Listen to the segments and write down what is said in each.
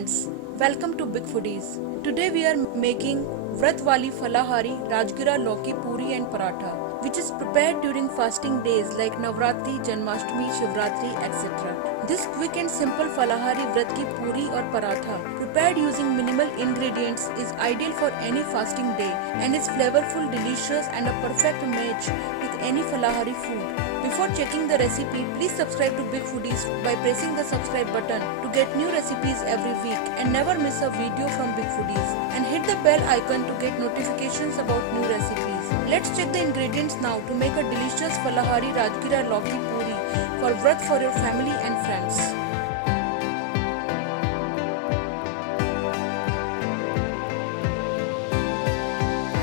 friends, welcome to Big Foodies. Today we are making Vrat Wali Falahari Rajgira Loki Puri and Paratha, which is prepared during fasting days like Navratri, Janmashtami, Shivratri, etc. This quick and simple Falahari Vrat ki Puri or Paratha, prepared using minimal ingredients, is ideal for any fasting day and is flavorful, delicious and a perfect match with any Falahari food. Before checking the recipe, please subscribe to Big Foodies by pressing the subscribe button to get new recipes every week and never miss a video from Big Foodies. And hit the bell icon to get notifications about new recipes. Let's check the ingredients now to make a delicious Falahari Rajgira Loki Puri for Vrat for your family and friends.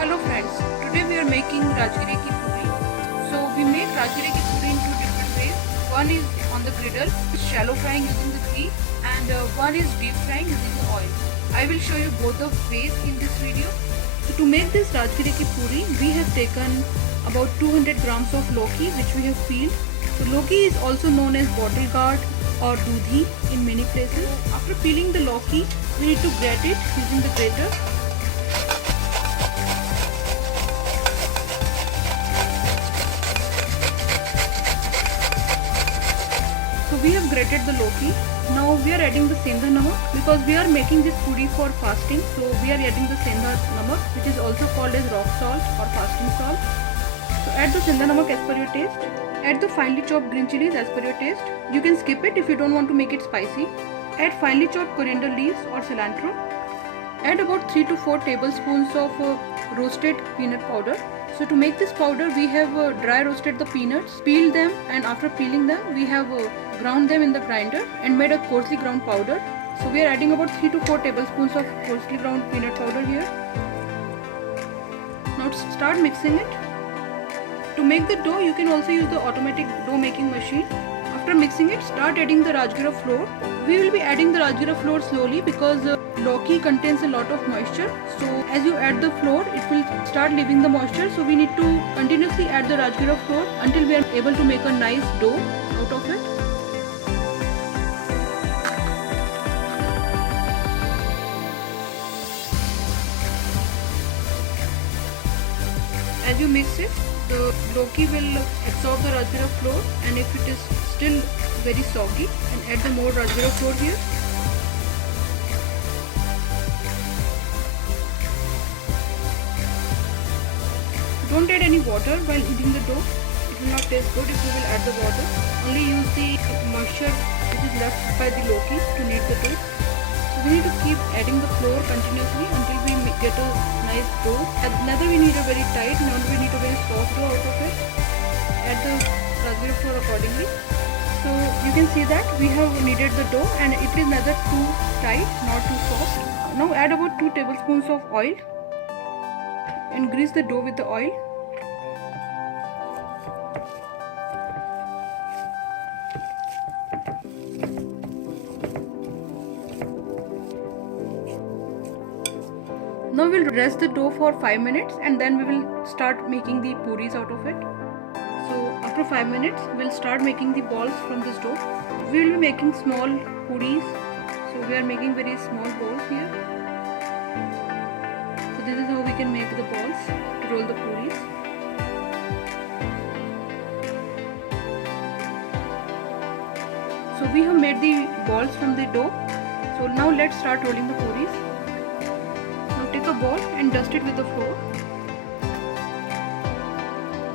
Hello friends, today we are making Rajgiri ki Puri. So we make Rajgiri ki Puri in two different ways. One is on the griddle, shallow frying using the ghee, and one is deep frying using the oil. I will show you both the ways in this video. So to make this Rajgiri ki Puri, we have taken about 200 grams of Loki which we have peeled. So Loki is also known as bottle gourd or dudhi in many places. After peeling the Loki, we need to grate it using the grater. So we have grated the Loki. Now we are adding the Sendha Namak because we are making this puri for fasting. So we are adding the Sendha Namak, which is also called as rock salt or fasting salt. So add the Sendha Namak as per your taste. Add the finely chopped green chilies as per your taste. You can skip it if you don't want to make it spicy. Add finely chopped coriander leaves or cilantro. Add about 3 to 4 tablespoons of roasted peanut powder. So to make this powder, we have dry roasted the peanuts, peeled them, and after peeling them, we have ground them in the grinder and made a coarsely ground powder. So we are adding about 3 to 4 tablespoons of coarsely ground peanut powder here. Now start mixing it. To make the dough, you can also use the automatic dough making machine. After mixing it, start adding the Rajgira flour. We will be adding the Rajgira flour slowly because Loki contains a lot of moisture. So as you add the flour, it will start leaving the moisture. So we need to continuously add the Rajgira flour until we are able to make a nice dough out of it. As you mix it, the Loki will absorb the Rajgira flour, and if it is still very soggy, and add the more Rajgira flour here. Don't add any water while eating the dough. It will not taste good if you will add the water. Only use the moisture which is left by the Loki to knead the dough. So we need to keep adding the flour continuously until we get a nice dough. Neither we need a very tight, nor we need a very soft dough out of it. Add the Rajgira flour accordingly. So you can see that we have kneaded the dough and it is neither too tight nor too soft. Now add about 2 tablespoons of oil and grease the dough with the oil. Now we will rest the dough for 5 minutes and then we will start making the puris out of it. So after 5 minutes, we will start making the balls from this dough. We will be making small puris. So we are making very small balls here. So this is how we can make the balls to roll the puris. So we have made the balls from the dough. So now let's start rolling the puris. Take a ball and dust it with the flour.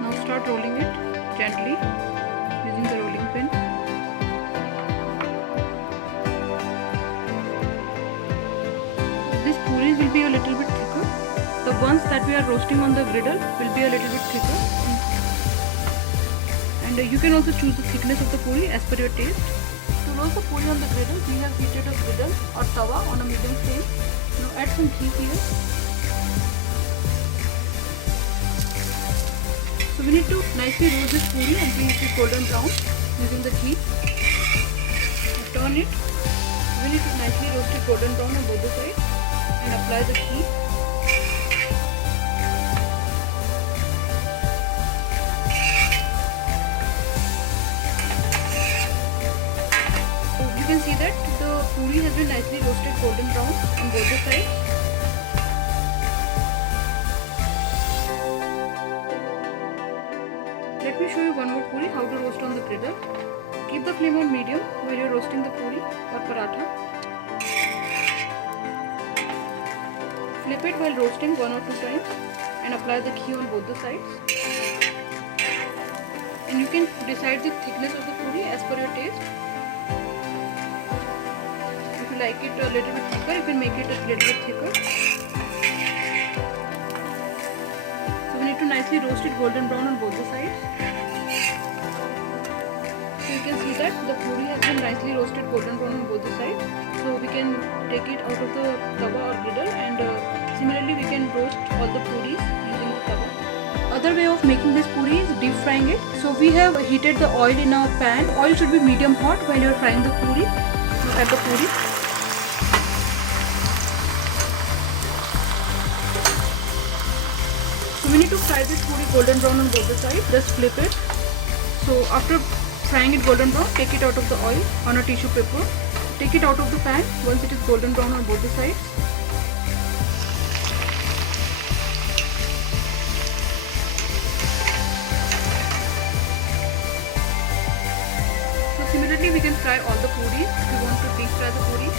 Now start rolling it gently using the rolling pin. These puris will be a little bit thicker. The ones that we are roasting on the griddle will be a little bit thicker. And you can also choose the thickness of the puri as per your taste. To roast the puri on the griddle, we have heated a griddle or tawa on a medium flame. Now add some ghee here. So we need to nicely roast this puri until it is golden brown using the ghee. Now turn it. We need to nicely roast it golden brown on both the sides and apply the ghee. So you can see that the puri has been nicely roasted golden brown on both the sides. Let me show you one more puri how to roast on the griddle. Keep the flame on medium while you are roasting the puri or paratha. Flip it while roasting 1 or 2 times and apply the ghee on both the sides. And you can decide the thickness of the puri as per your taste. If you like it a little bit thicker, you can make it a little bit thicker. So we need to nicely roast it golden brown on both the sides. So you can see that the puri has been nicely roasted golden brown on both the sides. So we can take it out of the tawa or griddle, and similarly we can roast all the puris using the tawa. Other way of making this puri is deep frying it. So we have heated the oil in a pan. Oil should be medium hot while you are frying the puri. Look at the puri. So we need to fry this puri golden brown on both the sides. Just flip it. So after frying it golden brown, take it out of the oil on a tissue paper. Take it out of the pan once it is golden brown on both the sides. So similarly we can fry all the puris if you want to deep fry the puris.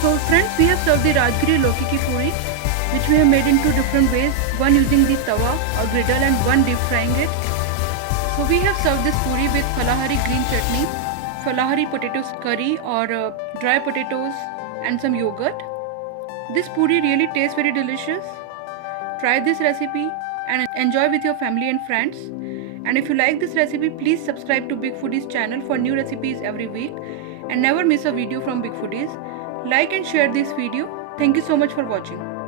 So friends, we have served the Rajgiri Loki ki puri, which we have made into different ways, one using the tawa or griddle and one deep frying it. So we have served this puri with falahari green chutney, falahari potatoes curry or dry potatoes and some yogurt. This puri really tastes very delicious. Try this recipe and enjoy with your family and friends. And if you like this recipe, please subscribe to Big Foodies channel for new recipes every week and never miss a video from Big Foodies. Like and share this video. Thank you so much for watching.